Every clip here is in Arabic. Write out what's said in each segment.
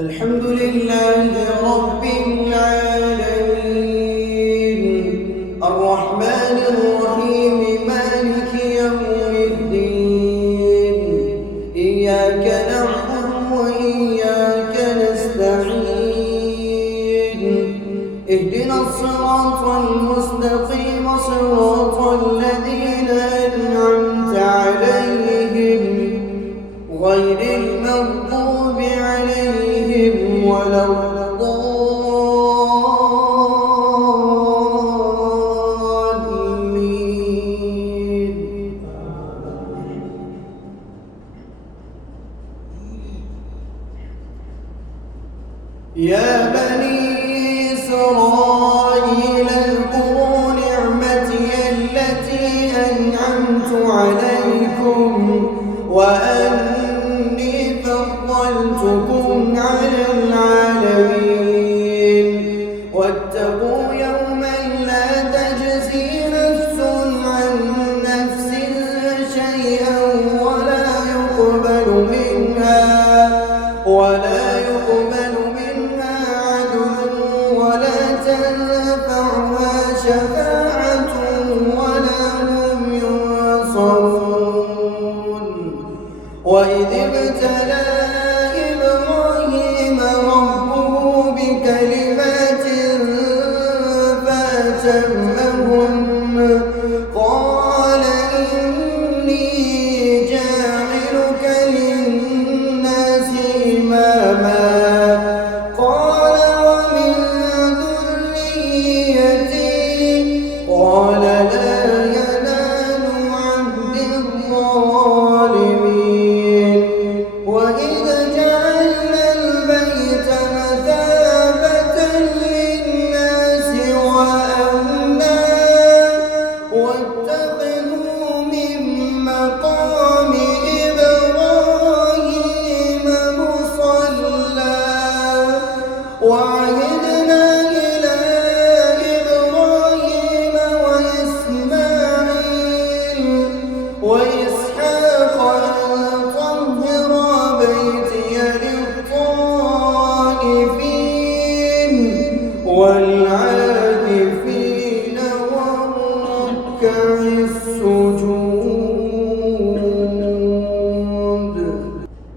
الحمد لله رب العالمين الرحمن الرحيم مالك يوم الدين إياك نعبد وإياك نستعين اهدنا الصراط المستقيم صراط الذين أنعمت عليهم غير المغضوب عليهم ولا الضالين. يا بني إسرائيل اذكروا نعمتي التي أنعمت عليكم وأني فضلتكم على العالمين واتقوا يوما لا تجزي نفس عن نفس شيئا ولا يقبل منها عدل ولا تنفعها شفاعة ولا هم ينصرون. وإذ ابتلى إبراهيم ربه بكلمات فأتمهن قال إني جاعلك للناس إماما قال ومن ذريتي قال لا ينال عهد الظالمين. وإذ جعلنا البيت مثابة للناس وأمنا واتخذوا من مقام إبراهيم مصلى وعهدنا إلى إبراهيم وإسماعيل وإسحاق أن طهر بيتي للطائفين والعاكفين والركع السجود.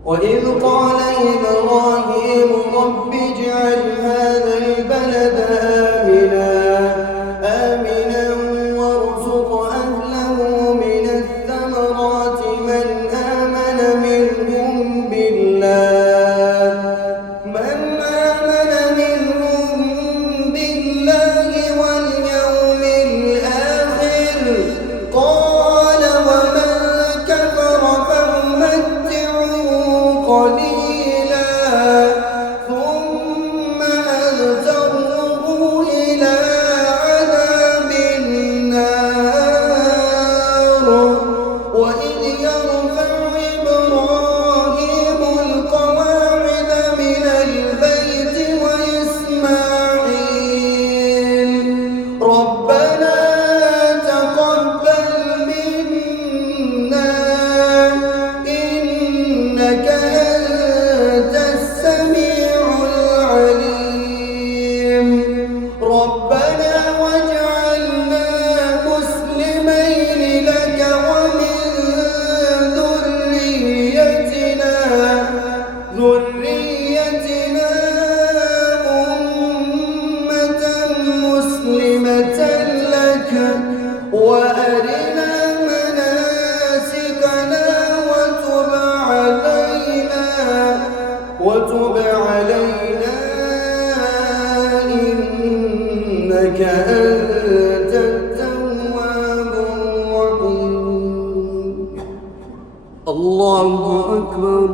وإذ قال إبراهيم رب اجعل هذا البلد آمنا وارزق أهله من الثمرات من آمن منهم بالله واليوم الآخر قال ومن كفر فأمتعه قليلا ثم أضطره إلى عذاب النار. وإذ يرفع إبراهيم القواعد من البيت وإسماعيل ربنا تقبل منا إنك أنت السميع العليم ربنا واجعلنا مسلمين لك ومن ذريتنا أمة مسلمة لك وأرنا مناسكنا وتب علينا إنك أنت التواب الرحيم. الله أكبر.